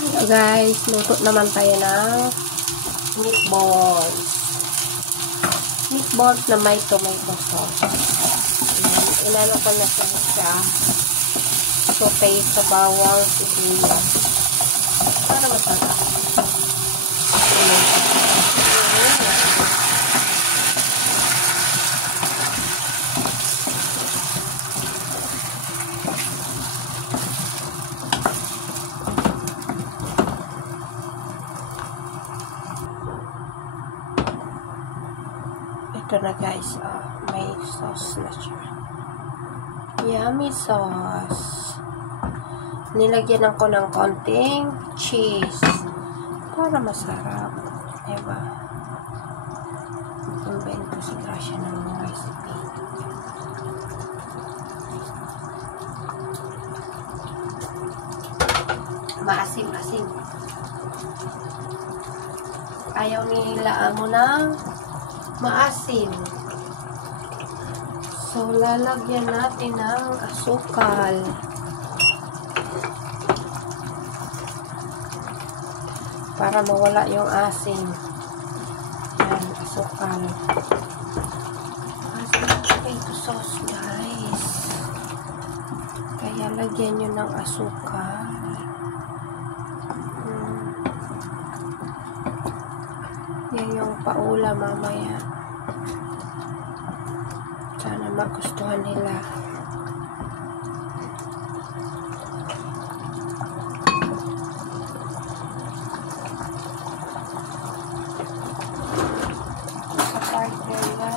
So guys, luto naman tayo ng meatballs. Meatballs na may tomato sauce. Inano ko na siya saute sa bawang sibuyas para masarap. Ito na guys, may sauce na siya. Yummy sauce. Nilagyan ko ng konting cheese para masarap. Diba? Invento si Gracia ng mga recipe. Maasim-asim. Ayaw nila mo ng maasim. So, lalagyan natin ng asukal. Para mawala yung asin. Yan, asukal. Asin ng tomato sauce, guys. Kaya lagyan nyo ng asukal. Yan yung paula mamaya. Sana magustuhan nila. Sa partner na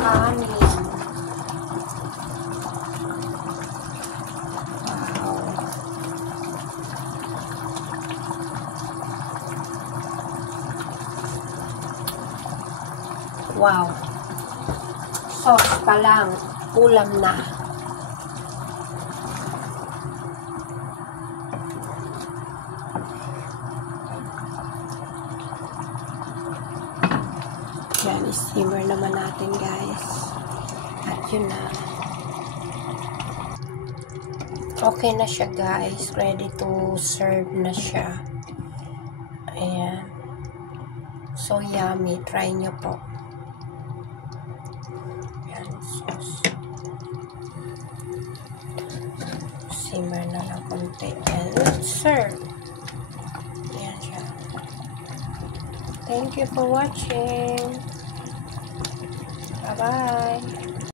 kanin. Wow. Sauce pa lang. Ulam na. Yan, simmer naman natin guys. At yun na. Okay na siya guys. Ready to serve na siya. Ayan. So yummy. Try nyo po. Sauce. Simmer na lang konti and serve. Yan siya. Thank you for watching. Bye-bye.